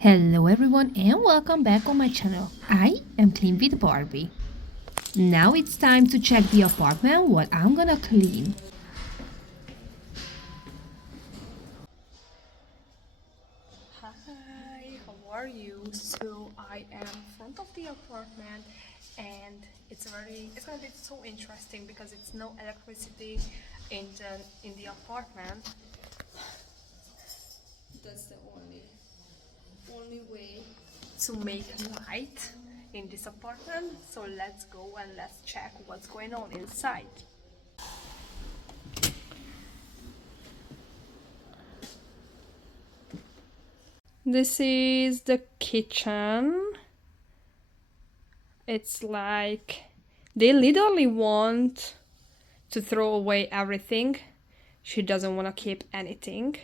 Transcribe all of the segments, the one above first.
Hello everyone and welcome back on my channel. I am Clean with Barbie. Now it's time to check the apartment what I'm gonna clean. Hi, how are you? So I am in front of the apartment and it's gonna be so interesting because it's no electricity in the apartment. That's the only way to make light in this apartment. So let's go and let's check what's going on inside. This is the kitchen. It's like they literally want to throw away everything. She doesn't want to keep anything.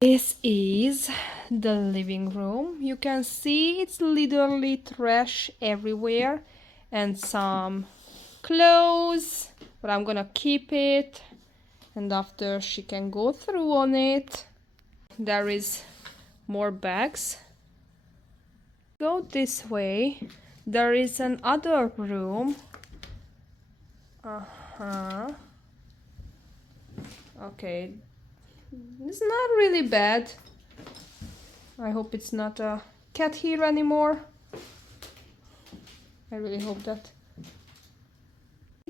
This is the living room. You can see it's literally trash everywhere and some clothes, but I'm gonna keep it and after she can go through on it. There is more bags. Go this way. There is another room. Okay, it's not really bad. I hope it's not a cat here anymore. I really hope that.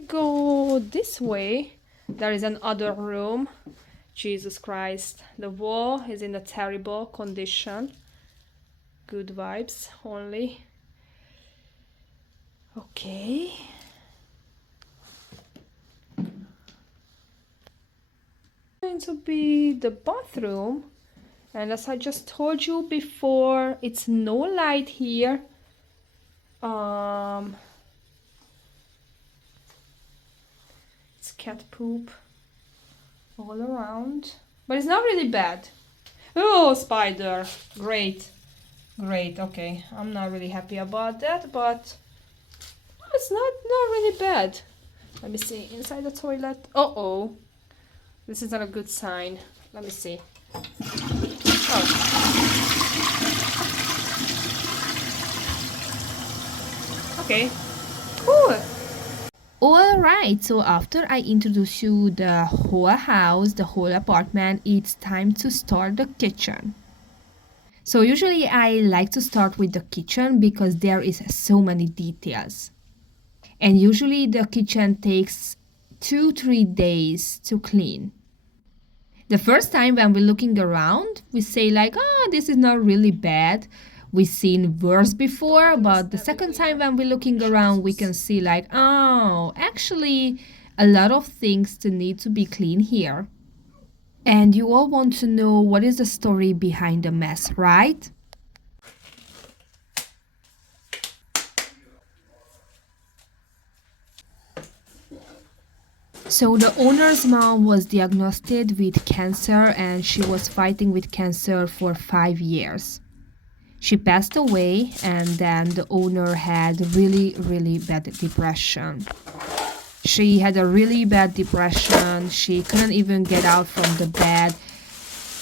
Go this way. There is another room. Jesus Christ. The wall is in a terrible condition. Good vibes only. Okay. Going to be the bathroom, and as I just told you before, it's no light here. It's cat poop all around, but it's not really bad. Oh, spider! Great. Okay, I'm not really happy about that, but it's not really bad. Let me see inside the toilet. Oh, this is not a good sign. Let me see. Oh. Okay. Cool. Alright, so after I introduce you the whole house, the whole apartment, it's time to start the kitchen. So usually I like to start with the kitchen because there is so many details. And usually the kitchen takes 2-3 days to clean. The first time when we're looking around, we say like, oh, this is not really bad. We've seen worse before, but the second time when we're looking around, we can see like, oh, actually a lot of things to need to be clean here. And you all want to know what is the story behind the mess, right? So the owner's mom was diagnosed with cancer and she was fighting with cancer for 5 years. She passed away and then the owner had really bad depression. She had a really bad depression. She couldn't even get out from the bed.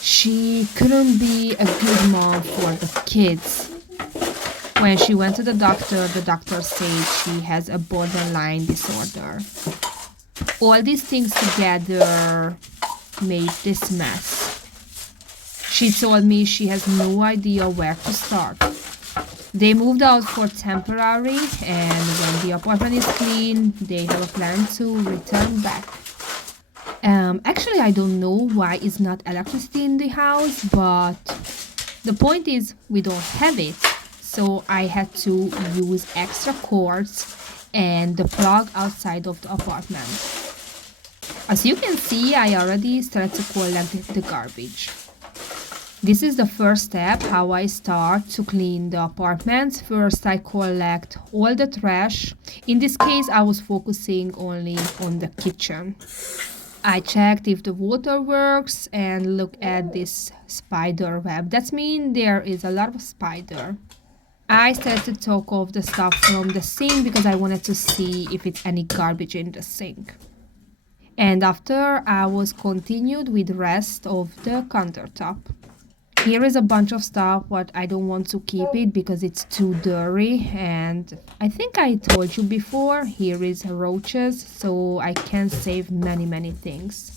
She couldn't be a good mom for the kids. When she went to the doctor said she has a borderline disorder. All these things together made this mess. She told me she has no idea where to start. They moved out for temporary, and when the apartment is clean, they have a plan to return back. Actually, I don't know why it's not electricity in the house, but the point is we don't have it. So I had to use extra cords and the plug outside of the apartment. As you can see, I already started to collect the garbage. This is the first step, how I start to clean the apartment. First, I collect all the trash. In this case, I was focusing only on the kitchen. I checked if the water works and look at this spider web. That means there is a lot of spider. I started to take off the stuff from the sink because I wanted to see if it's any garbage in the sink. And after I was continued with the rest of the countertop. Here is a bunch of stuff, but I don't want to keep it because it's too dirty. And I think I told you before, here is roaches, so I can save many things.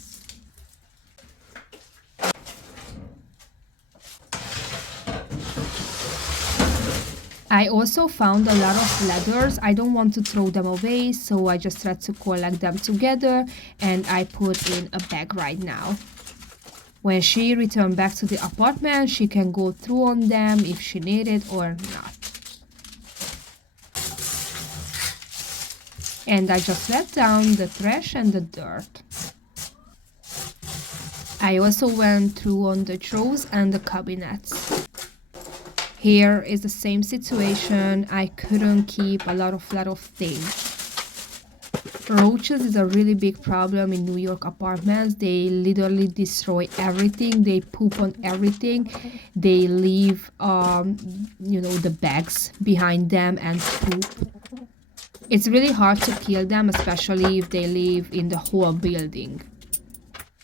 I also found a lot of leathers. I don't want to throw them away, so I just tried to collect them together and I put in a bag right now. When she returned back to the apartment, she can go through on them if she need it or not. And I just let down the trash and the dirt. I also went through on the drawers and the cabinets. Here is the same situation. I couldn't keep a lot of things. Roaches is a really big problem in New York apartments. They literally destroy everything. They poop on everything. They leave, the bags behind them and poop. It's really hard to kill them, especially if they live in the whole building.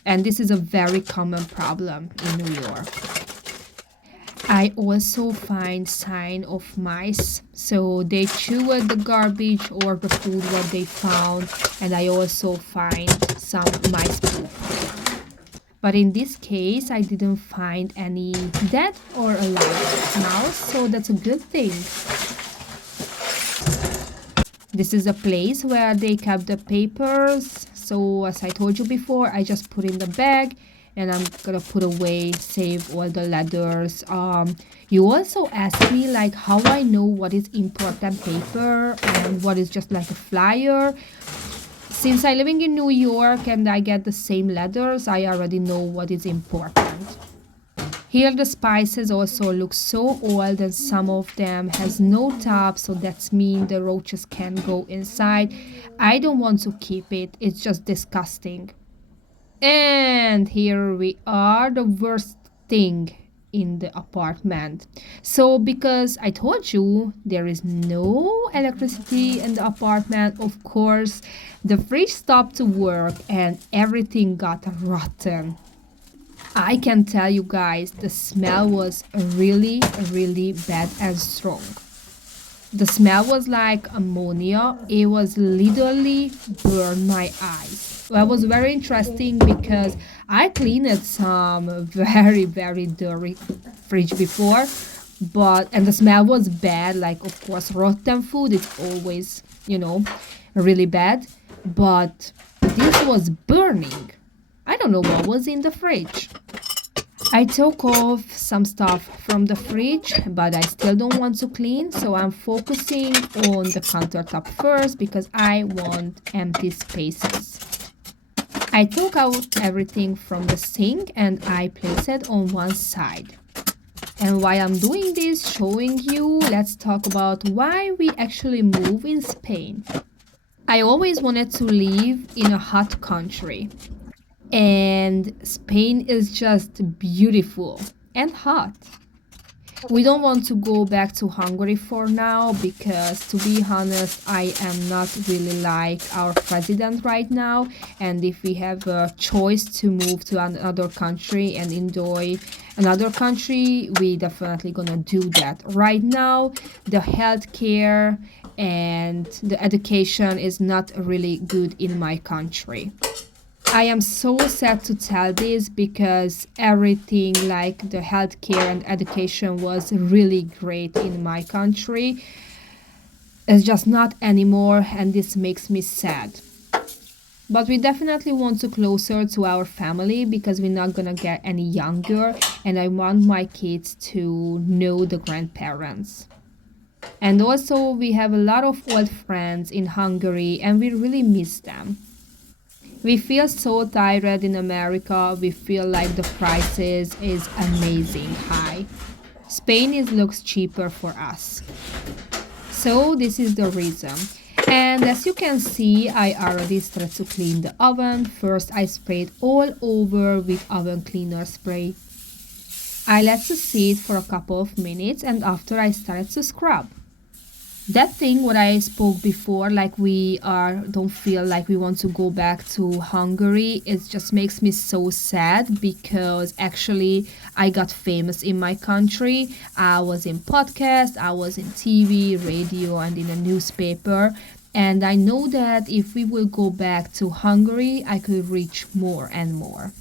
And this is a very common problem in New York. I also find sign of mice, so they chew at the garbage or the food what they found, and I also find some mice poop. But in this case, I didn't find any dead or alive mouse, so that's a good thing. This is a place where they kept the papers, so as I told you before, I just put in the bag and I'm gonna put away, save all the letters. You also asked me like how I know what is important paper and what is just like a flyer. Since I living in New York and I get the same letters, I already know what is important. Here the spices also look so old and some of them has no top, so that's mean the roaches can go inside. I don't want to keep it, it's just disgusting. And here we are, the worst thing in the apartment. So because I told you there is no electricity in the apartment, of course the fridge stopped to work and everything got rotten. I can tell you guys the smell was really bad and strong. The smell was like ammonia. It was literally burned my eyes. That was very interesting because I cleaned some very dirty fridge before, and the smell was bad. Like of course rotten food is always, really bad, but this was burning. I don't know what was in the fridge. I took off some stuff from the fridge, but I still don't want to clean, so I'm focusing on the countertop first because I want empty spaces. I took out everything from the sink and I place it on one side. And while I'm doing this, showing you, let's talk about why we actually move in Spain. I always wanted to live in a hot country. And Spain is just beautiful and hot. We don't want to go back to Hungary for now because, to be honest, I am not really like our president right now. And if we have a choice to move to another country and enjoy another country, we definitely gonna do that. Right now, the healthcare and the education is not really good in my country. I am so sad to tell this because everything like the healthcare and education was really great in my country. It's just not anymore and this makes me sad. But we definitely want to closer to our family because we're not gonna get any younger and I want my kids to know the grandparents. And also we have a lot of old friends in Hungary and we really miss them. We feel so tired in America. We feel like the prices is amazing high. Spain looks cheaper for us. So this is the reason. And as you can see, I already started to clean the oven. First, I sprayed all over with oven cleaner spray. I let it sit for a couple of minutes and after I started to scrub. That thing what I spoke before, like we are don't feel like we want to go back to Hungary, it just makes me so sad because actually I got famous in my country. I was in podcast, I was in TV, radio, and in a newspaper. And I know that if we will go back to Hungary, I could reach more and more.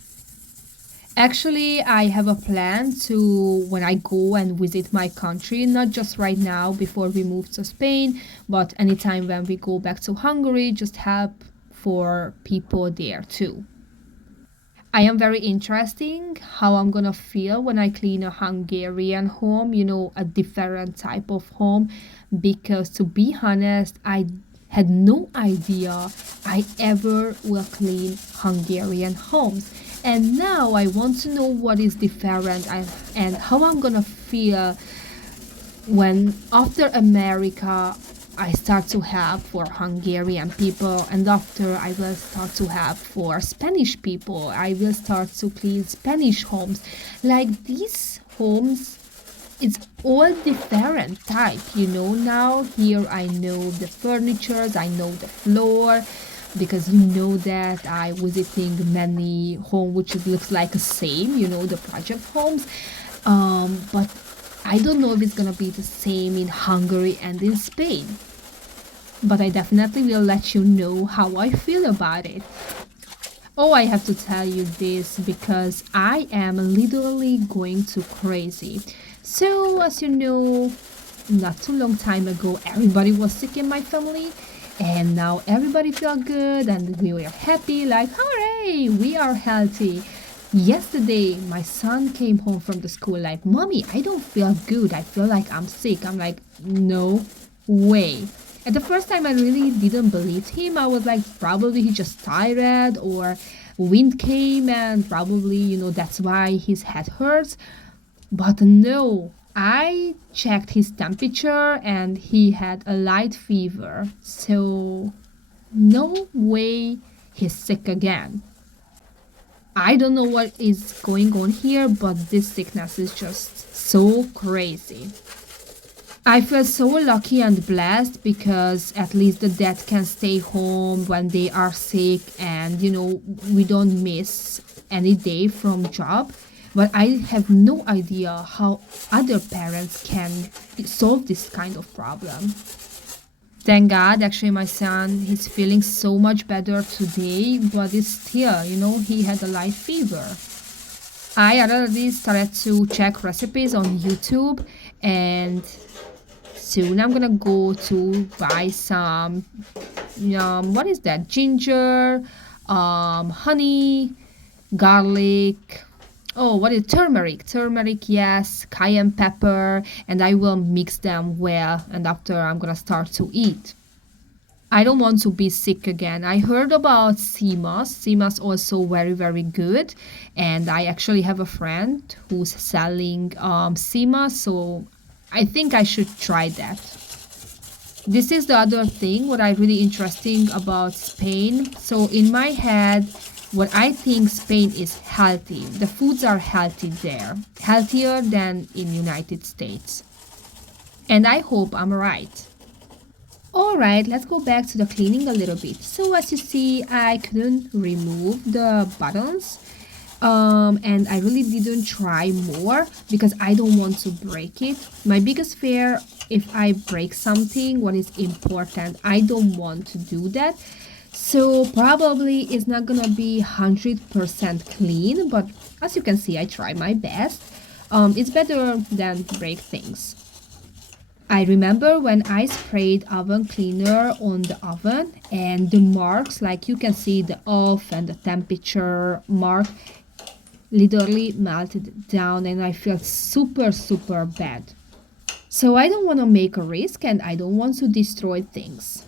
Actually, I have a plan to when I go and visit my country, not just right now before we move to Spain, but anytime when we go back to Hungary, just help for people there too. I am very interesting how I'm gonna feel when I clean a Hungarian home, a different type of home, because to be honest, I had no idea I ever will clean Hungarian homes. And now I want to know what is different and how I'm gonna feel when after America I start to have for Hungarian people, and after I will start to have for Spanish people. I will start to clean Spanish homes. Like these homes, it's all different type. Now here I know the furnitures, I know the floor, because you know that I visiting many home which it looks like the same, the project homes. But I don't know if it's gonna be the same in Hungary and in Spain. But I definitely will let you know how I feel about it. Oh, I have to tell you this because I am literally going too crazy. So, as you know, not too long time ago, everybody was sick in my family, and now everybody feel good and we were happy, like, hooray, we are healthy. Yesterday, my son came home from the school like, Mommy, I don't feel good. I feel like I'm sick. I'm like, no way. At the first time, I really didn't believe him. I was like, probably he just tired or wind came and probably, that's why his head hurts. But no, I checked his temperature and he had a light fever. So, no way he's sick again. I don't know what is going on here, but this sickness is just so crazy. I feel so lucky and blessed because at least the dad can stay home when they are sick and we don't miss any day from job. But I have no idea how other parents can solve this kind of problem. Thank God, actually, my son, he's feeling so much better today, but it's still, he had a light fever. I already started to check recipes on YouTube, and soon I'm gonna go to buy some, what is that? Ginger, honey, garlic. Oh, what is turmeric? Turmeric, yes, cayenne pepper, and I will mix them well. And after I'm gonna start to eat. I don't want to be sick again. I heard about CMOS. CMOS also very very good, and I actually have a friend who's selling CMOS, so I think I should try that. This is the other thing what I really interesting about Spain. So in my head, what I think Spain is healthy. The foods are healthy there, healthier than in United States. And I hope I'm right. Alright, let's go back to the cleaning a little bit. So as you see, I couldn't remove the buttons. And I really didn't try more because I don't want to break it. My biggest fear, if I break something, what is important, I don't want to do that. So probably it's not gonna be 100% clean, but as you can see, I try my best. It's better than break things. I remember when I sprayed oven cleaner on the oven and the marks, like you can see the off and the temperature mark, literally melted down and I felt super, super bad. So I don't want to make a risk and I don't want to destroy things.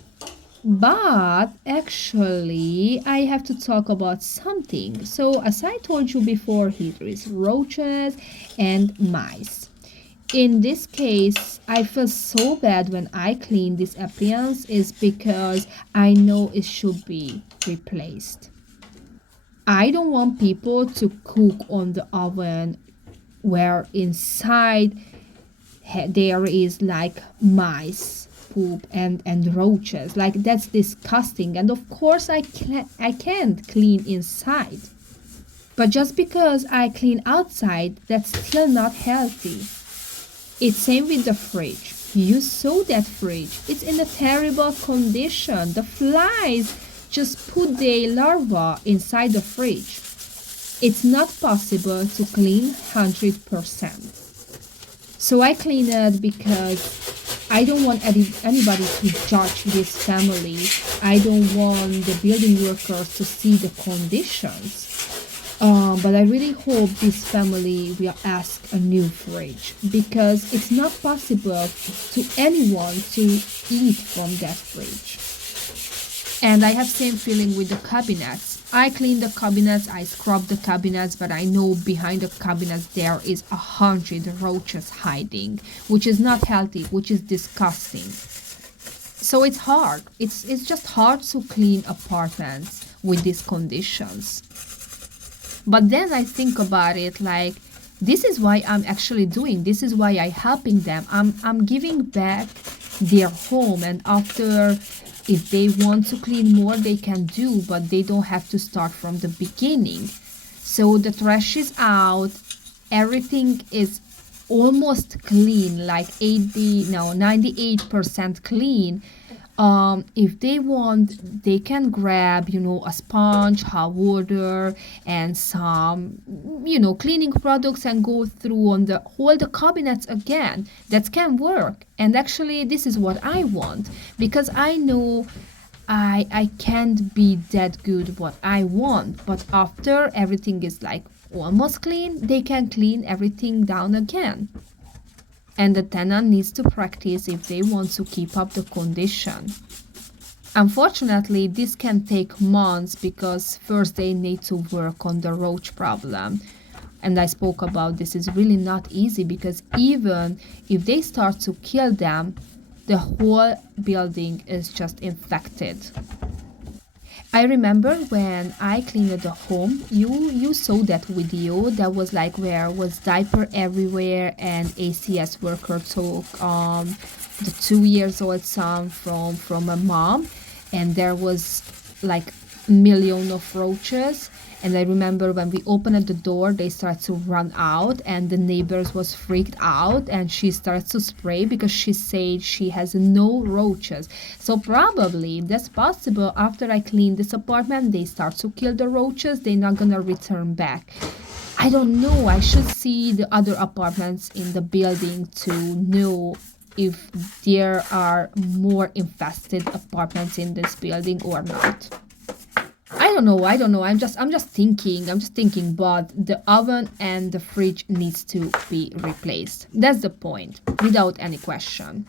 But actually, I have to talk about something. So, as I told you before, here is roaches and mice. In this case, I feel so bad when I clean this appliance is because I know it should be replaced. I don't want people to cook on the oven where inside there is like mice. poop and roaches. Like, that's disgusting. And of course, I can't clean inside. But just because I clean outside, that's still not healthy. It's same with the fridge. You saw that fridge. It's in a terrible condition. The flies just put their larvae inside the fridge. It's not possible to clean 100%. So I clean it because I don't want anybody to judge this family. I don't want the building workers to see the conditions. But I really hope this family will ask a new fridge, because it's not possible to anyone to eat from that fridge. And I have same feeling with the cabinets. I clean the cabinets, I scrub the cabinets, but I know behind the cabinets there is 100 roaches hiding, which is not healthy, which is disgusting. So it's hard. It's just hard to clean apartments with these conditions. But then I think about it, like, this is why I'm actually doing. This is why I'm helping them. I'm giving back their home, and after, if they want to clean more, they can do, but they don't have to start from the beginning. So the trash is out. Everything is almost clean, like 98% clean. If they want, they can grab, a sponge, hot water, and some, cleaning products, and go through on all the cabinets again. That can work. And actually, this is what I want, because I know I can't be that good what I want. But after everything is like almost clean, they can clean everything down again. And the tenant needs to practice if they want to keep up the condition. Unfortunately, this can take months, because first they need to work on the roach problem. And I spoke about this is really not easy, because even if they start to kill them, the whole building is just infected. I remember when I cleaned the home, you saw that video that was like where was diaper everywhere, and ACS worker took the 2 years old son from a mom, and there was like million of roaches. And I remember when we opened the door, they started to run out, and the neighbors was freaked out, and she starts to spray because she said she has no roaches. So probably that's possible. After I clean this apartment, they start to kill the roaches. They're not gonna return back. I don't know. I should see the other apartments in the building to know if there are more infested apartments in this building or not. I don't know. I'm just thinking, but the oven and the fridge needs to be replaced. That's the point, without any question.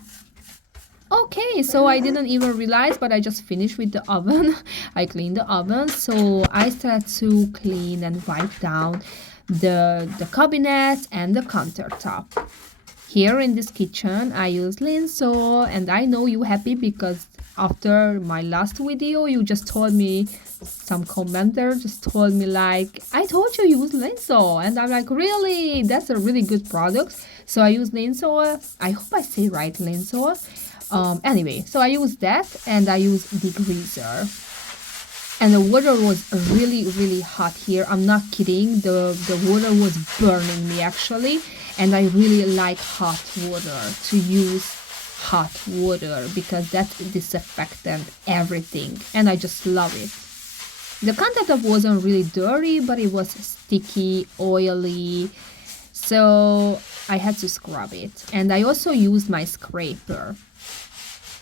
Okay, so I didn't even realize, but I just finished with the oven. I cleaned the oven, so I started to clean and wipe down the cabinets and the countertop. Here in this kitchen, I use Linso, and I know you happy because after my last video, you just told me, some commenter just told me like, I told you use Linso, and I'm like, really? That's a really good product. So I use Linso. I hope I say right, Linso. Anyway, so I use that, and I use degreaser. And the water was really, really hot here. I'm not kidding. The water was burning me actually. And I really like hot water, to use hot water, because that's disinfectant everything. And I just love it. The countertop wasn't really dirty, but it was sticky, oily. So I had to scrub it. And I also used my scraper.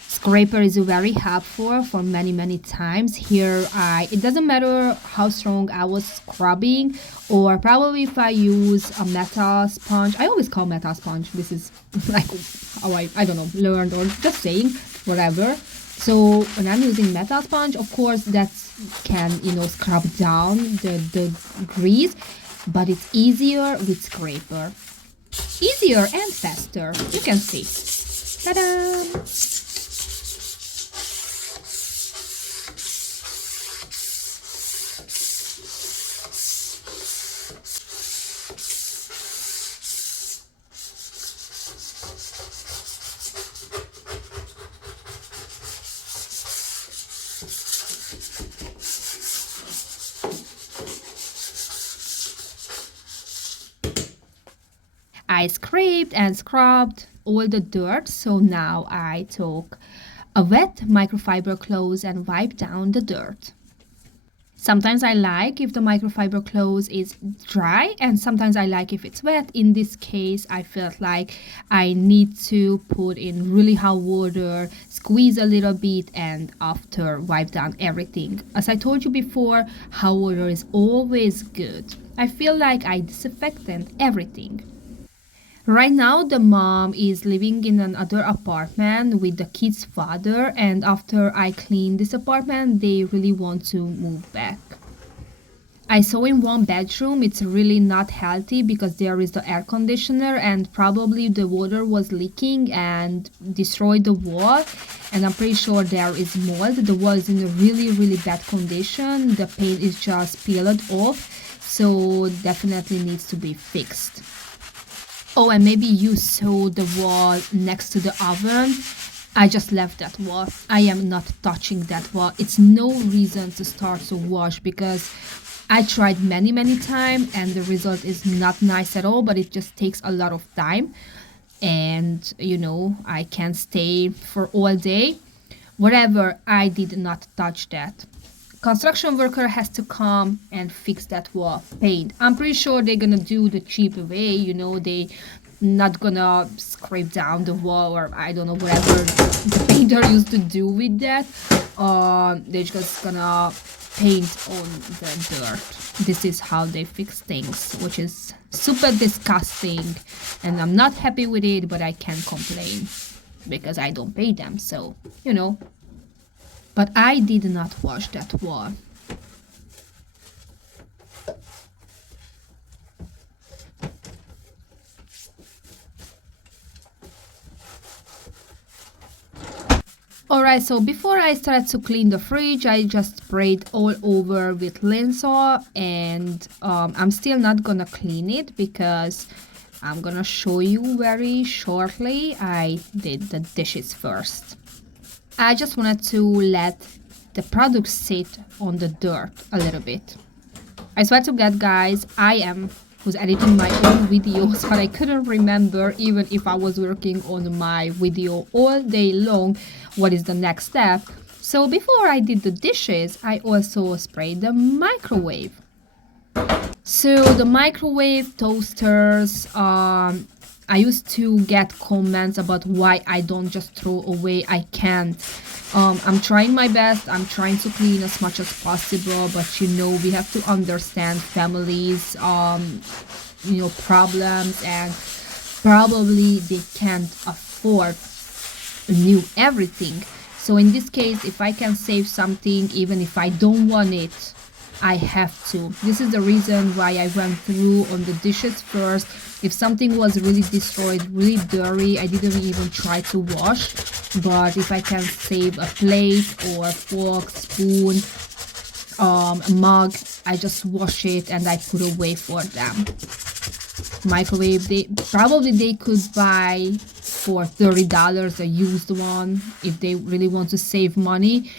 Scraper is very helpful for many times. Here, it doesn't matter how strong I was scrubbing, or probably if I use a metal sponge. I always call metal sponge. This is like how I don't know, learned, or just saying, whatever. So when I'm using metal sponge, of course that can, scrub down the grease, but it's easier with scraper. Easier and faster. You can see. Ta-da! I scraped and scrubbed all the dirt, so now I took a wet microfiber cloth and wiped down the dirt. Sometimes I like if the microfiber cloth is dry, and sometimes I like if it's wet. In this case, I felt like I need to put in really hot water, squeeze a little bit, and after wipe down everything. As I told you before, hot water is always good. I feel like I disinfected everything. Right now, the mom is living in another apartment with the kid's father, and after I clean this apartment, they really want to move back. I saw in one bedroom it's really not healthy because there is the air conditioner and probably the water was leaking and destroyed the wall, and I'm pretty sure there is mold. The wall is in a really bad condition. The paint is just peeled off, so definitely needs to be fixed. Oh, and maybe you saw the wall next to the oven. I just left that wall. I am not touching that wall. It's no reason to start to wash because I tried many times and the result is not nice at all, but it just takes a lot of time. And I can't stay for all day. Whatever, I did not touch that. Construction worker has to come and fix that wall paint. I'm pretty sure they're gonna do the cheap way, they not gonna scrape down the wall or I don't know whatever the painter used to do with that. They're just gonna paint on the dirt. This is how they fix things, which is super disgusting, and I'm not happy with it, but I can't complain because I don't pay them, so but I did not wash that wall. Alright, so before I started to clean the fridge, I just sprayed all over with Lysol, and I'm still not gonna clean it because I'm gonna show you very shortly. I did the dishes first. I just wanted to let the product sit on the dirt a little bit. I swear to God, guys, I am who's editing my own videos, but I couldn't remember, even if I was working on my video all day long, what is the next step. So before I did the dishes, I also sprayed the microwave. So the microwave toasters, I used to get comments about why I don't just throw away. I can't. I'm trying my best. I'm trying to clean as much as possible, but we have to understand families, problems, and probably they can't afford new everything. So in this case, if I can save something, even if I don't want it, I have to. This is the reason why I went through on the dishes first. If something was really destroyed, really dirty, I didn't even try to wash. But if I can save a plate or fork, spoon, a mug, I just wash it and I put away for them. Microwave, they could buy for $30 a used one if they really want to save money.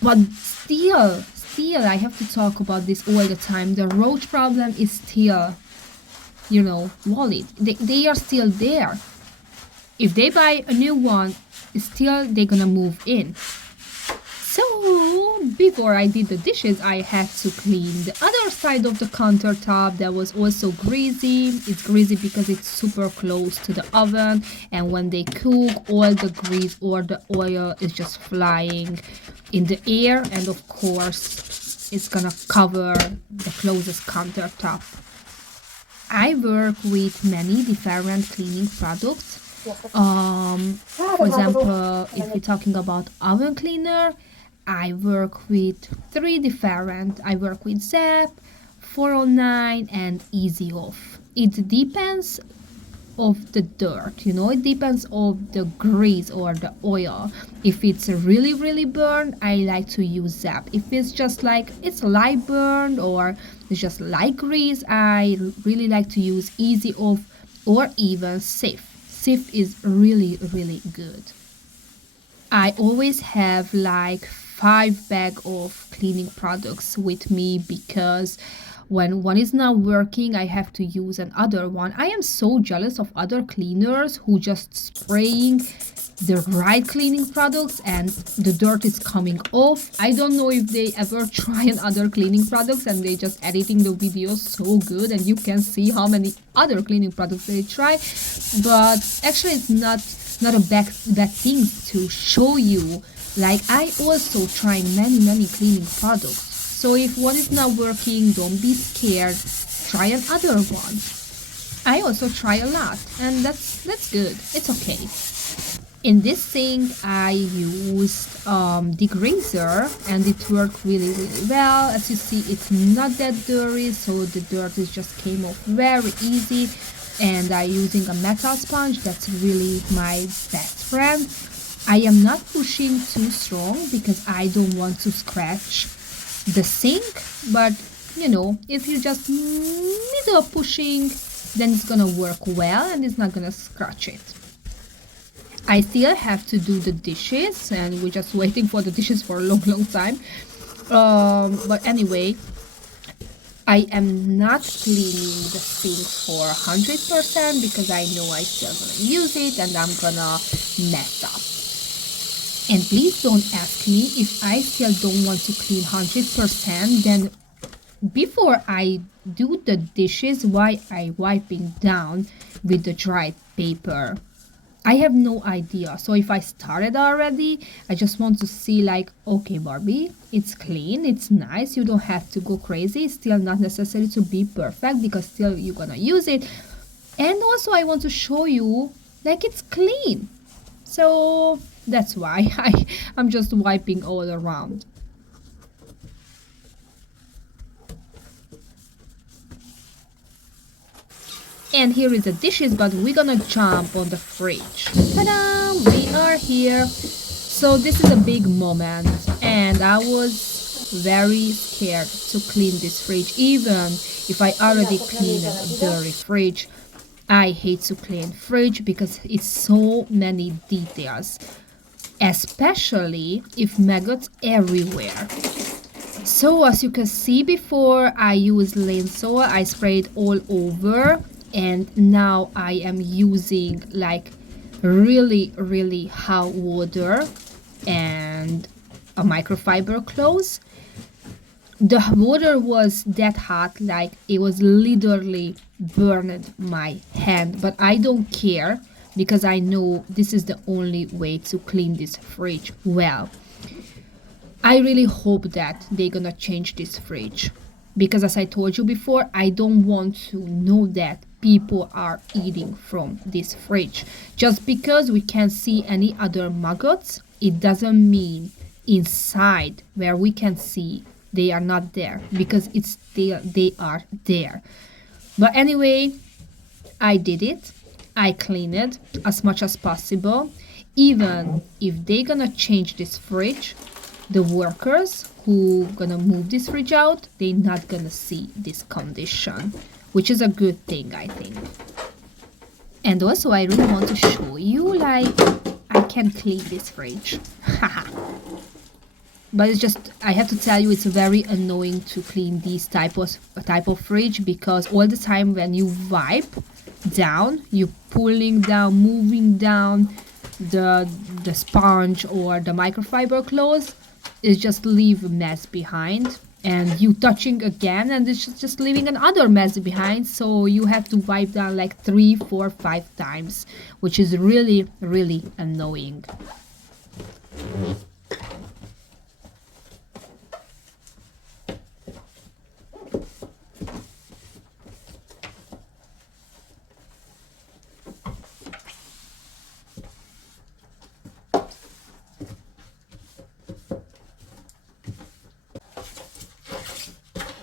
But still, I have to talk about this all the time. The roach problem is still, valid. They are still there. If they buy a new one, still they're gonna move in. So before I did the dishes, I had to clean the other side of the countertop that was also greasy. It's greasy because it's super close to the oven, and when they cook, all the grease or the oil is just flying in the air, and of course it's gonna cover the closest countertop. I work with many different cleaning products. For example, if we're talking about oven cleaner, I work with 3 different. I work with Zap, 409, and Easy Off. It depends of the dirt, it depends of the grease or the oil. If it's really burned, I like to use Zap. If it's just like it's light burned or it's just light grease, I really like to use Easy Off or even Sif. Sif is really good. I always have like 5 bags of cleaning products with me because when one is not working, I have to use another one. I am so jealous of other cleaners who just spraying the right cleaning products and the dirt is coming off. I don't know if they ever try other cleaning products and they just editing the video so good and you can see how many other cleaning products they try. But actually it's not a bad thing to show you. Like I also trying many cleaning products. So if one is not working, don't be scared. Try another one. I also try a lot and that's good. It's okay. In this sink, I used degreaser and it worked really well. As you see, it's not that dirty, so the dirt is just came off very easy. And I'm using a metal sponge. That's really my best friend. I am not pushing too strong because I don't want to scratch the sink. But if you just middle pushing, then it's gonna work well and it's not gonna scratch it. I still have to do the dishes and we're just waiting for the dishes for a long time. But anyway, I am not cleaning the sink for 100% because I know I still gonna use it and I'm gonna mess up. And please don't ask me if I still don't want to clean 100%, then before I do the dishes, why I wiping down with the dried paper? I have no idea. So if I started already, I just want to see like, okay, Barbie, it's clean, it's nice. You don't have to go crazy. It's still not necessary to be perfect because still you're gonna use it. And also I want to show you like it's clean. So that's why I'm just wiping all around. And here is the dishes, but we're gonna jump on the fridge. Ta-da! We are here. So this is a big moment and I was very scared to clean this fridge. Even if I already cleaned a dirty fridge, I hate to clean fridge because it's so many details, especially if maggots everywhere. So as you can see before, I used Lysol, I sprayed all over. And now I am using like really hot water and a microfiber cloth. The water was that hot, like it was literally burned my hand, but I don't care because I know this is the only way to clean this fridge well. I really hope that they're gonna change this fridge because as I told you before, I don't want to know that people are eating from this fridge. Just because we can't see any other maggots, it doesn't mean inside where we can see they are not there because it's still they are there. But anyway, I did it. I cleaned it as much as possible. Even if they're gonna change this fridge, the workers who gonna move this fridge out, they're not gonna see this condition, which is a good thing, I think. And also I really want to show you like I can clean this fridge. But it's just, I have to tell you, it's very annoying to clean these type of fridge because all the time when you wipe down, you're pulling down, moving down the sponge or the microfiber cloth, it just leave a mess behind. And you touching again and it's just leaving another mess behind, so you have to wipe down like 3, 4, 5 times, which is really annoying.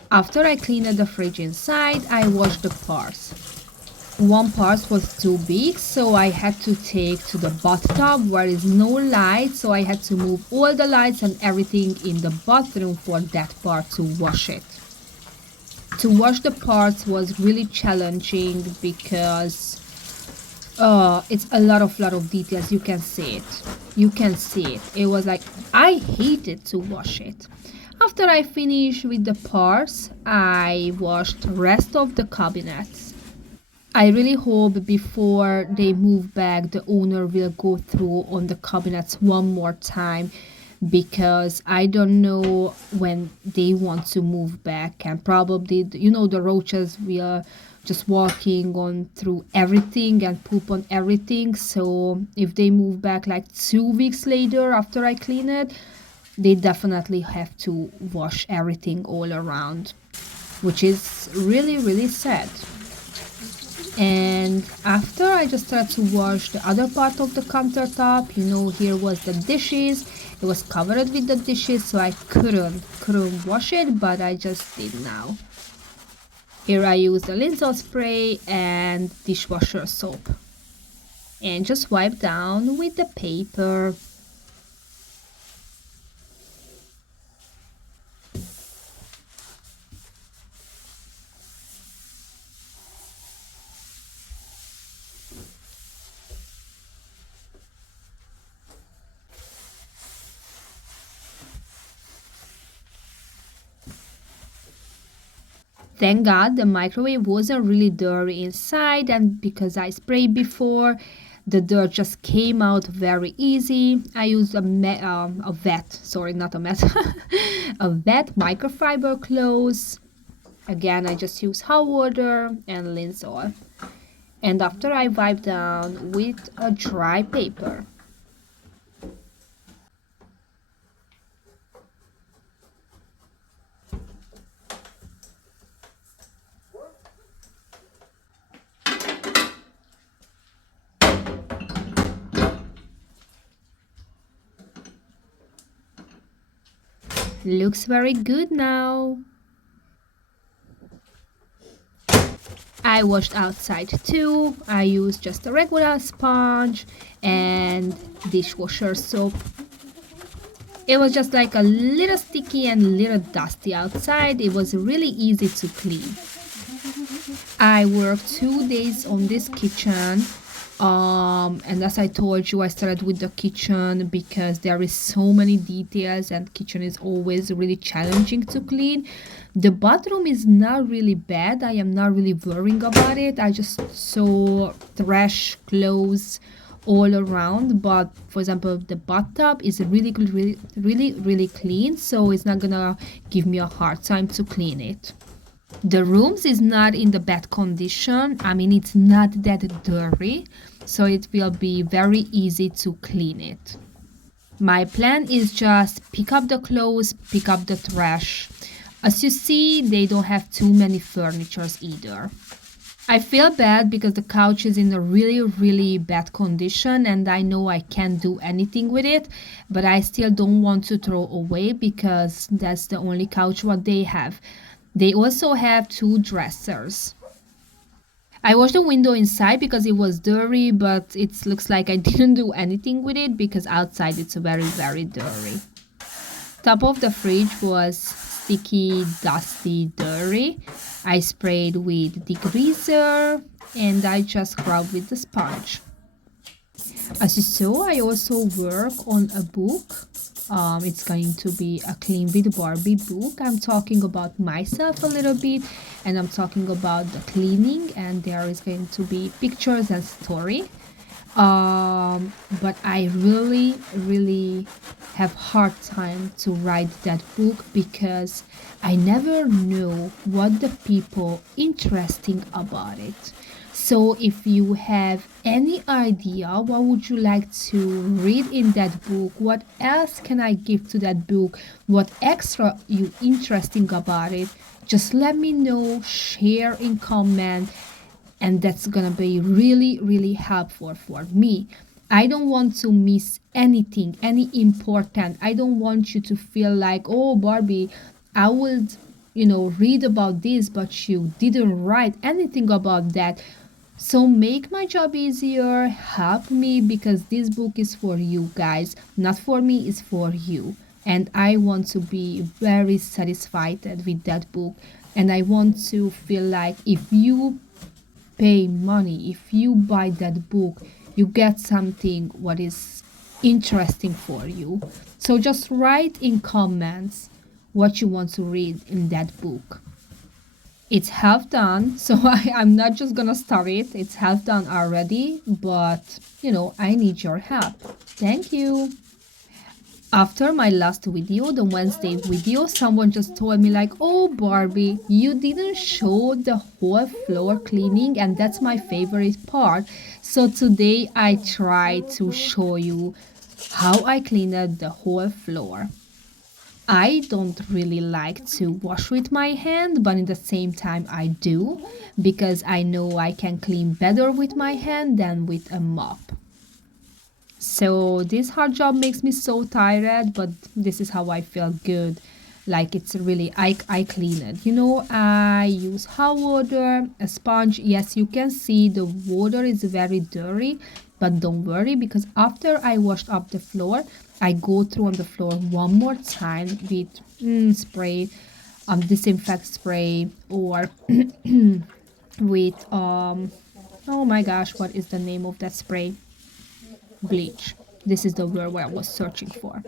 After I cleaned the fridge inside, I washed the parts. One part was too big, so I had to take to the bathtub where is no light, so I had to move all the lights and everything in the bathroom for that part to wash it. To wash the parts was really challenging because it's a lot of details. You can see it. It was like, I hated to wash it. After I finished with the parts, I washed the rest of the cabinets. I really hope before they move back, the owner will go through on the cabinets one more time because I don't know when they want to move back, and probably the roaches will just walking on through everything and poop on everything. So if they move back like 2 weeks later after I clean it, they definitely have to wash everything all around, which is really really sad. And after I just started to wash the other part of the countertop, here was the dishes. It was covered with the dishes, so I couldn't wash it, but I just did now. Here I use the linseed spray and dishwasher soap and just wipe down with the paper. Thank God the microwave wasn't really dirty inside, and because I sprayed before, the dirt just came out very easy. I used a wet, sorry, not a mat, a wet microfiber cloth. Again, I just use hot water and rinse off. And after I wipe down with a dry paper. Looks very good now. I washed outside too. I used just a regular sponge and dishwasher soap. It was just like a little sticky and a little dusty outside. It was really easy to clean. I worked 2 days on this kitchen. And as I told you, I started with the kitchen because there is so many details and kitchen is always really challenging to clean. The bathroom is not really bad. I am not really worrying about it. I just saw trash, clothes all around, but for example the bathtub is really good, really clean, so it's not gonna give me a hard time to clean it. The rooms is not in the bad condition. I mean, it's not that dirty, so it will be very easy to clean it. My plan is just pick up the clothes, pick up the trash. As you see, they don't have too many furnitures either. I feel bad because the couch is in a really bad condition and I know I can't do anything with it, but I still don't want to throw away because that's the only couch what they have. They also have 2 dressers. I washed the window inside because it was dirty, but it looks like I didn't do anything with it because outside it's very dirty. Top of the fridge was sticky, dusty, dirty. I sprayed with degreaser and I just scrubbed with the sponge. As you saw, I also work on a book. It's going to be a Clean with Barbie book. I'm talking about myself a little bit and I'm talking about the cleaning, and there is going to be pictures and story. But I really have hard time to write that book because I never know what the people interesting about it. So if you have any idea what would you like to read in that book, what else can I give to that book, what extra you interesting about it, just let me know, share in comment, and that's gonna be really helpful for me. I don't want to miss anything, any important. I don't want you to feel like, oh Barbie, I would read about this, but you didn't write anything about that. So make my job easier, help me, because this book is for you guys, not for me, it's for you. And I want to be very satisfied with that book. And I want to feel like if you pay money, if you buy that book, you get something what is interesting for you. So just write in comments what you want to read in that book. It's half done, so I'm not just gonna start it. It's half done already, but I need your help. Thank you. After my last video, the Wednesday video, someone just told me like, "Oh Barbie, you didn't show the whole floor cleaning and that's my favorite part." So today I try to show you how I cleaned the whole floor. I don't really like to wash with my hand, but at the same time I do because I know I can clean better with my hand than with a mop. So this hard job makes me so tired, but this is how I feel good. Like it's really, I clean it. I use hot water, a sponge. Yes, you can see the water is very dirty, but don't worry because after I washed up the floor, I go through on the floor one more time with spray, disinfect spray or with oh my gosh, what is the name of that spray? Bleach. This is the word I was searching for.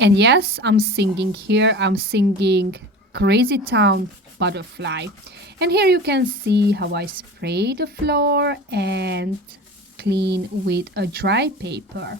And yes, I'm singing here. I'm singing Crazy Town Butterfly. And here you can see how I spray the floor and clean with a dry paper.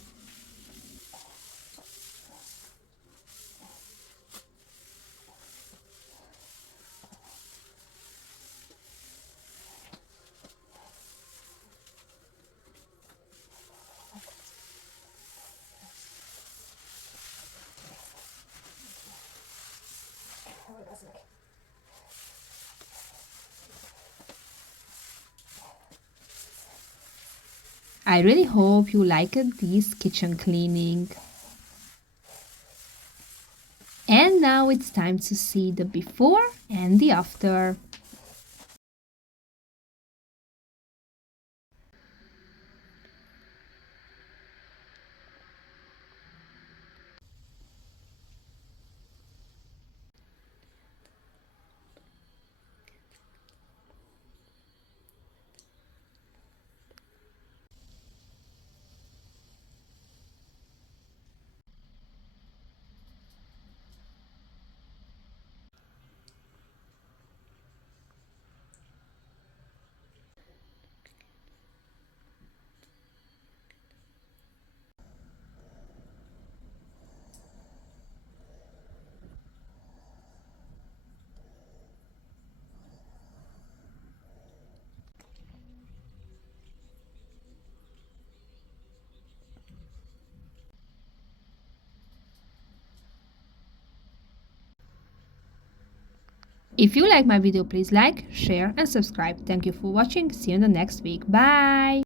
I really hope you liked this kitchen cleaning. And now it's time to see the before and the after. If you like my video, please like, share and subscribe. Thank you for watching. See you in the next week. Bye!